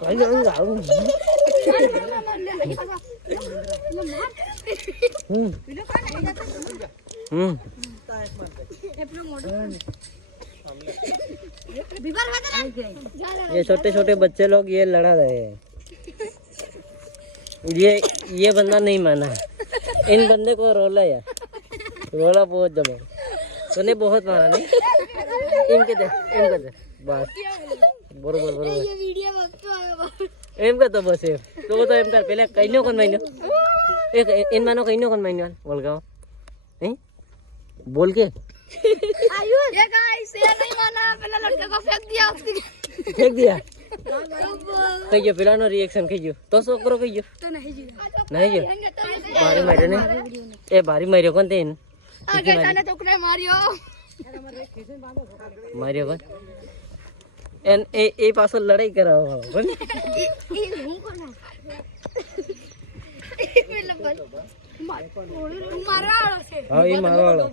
કઈ જવાનું આવું ये छोटे छोटे बच्चे लोग ये लड़ा रहे हैं। ये बंदा नहीं माना है। इन बंदे को रोला यार, रोला बहुत जमा तूने बहुत मारा नहीं इनके दे बस बरोबर बरोबर एम का तो बस एम तो एम कर पहले कहीं नो कौन माइनो एक इन मानो कहीं नो कौन माइनो बोल गाओ नहीं बोल के आयुष ये गाइस ये नहीं माना पहले लड़के को फेंक दिया कहियो पहला नो रिएक्शन कहियो तो सो करो कहियो तो नहीं जी बारी मारे ने ए बारी मारियो कोन तेन आगे जाने तो करे मारियो कोन एन ए पासो लड़ाई कराओ कोन ई હું કોના એ પેલા મારવાળો છે હા એ મારવાળો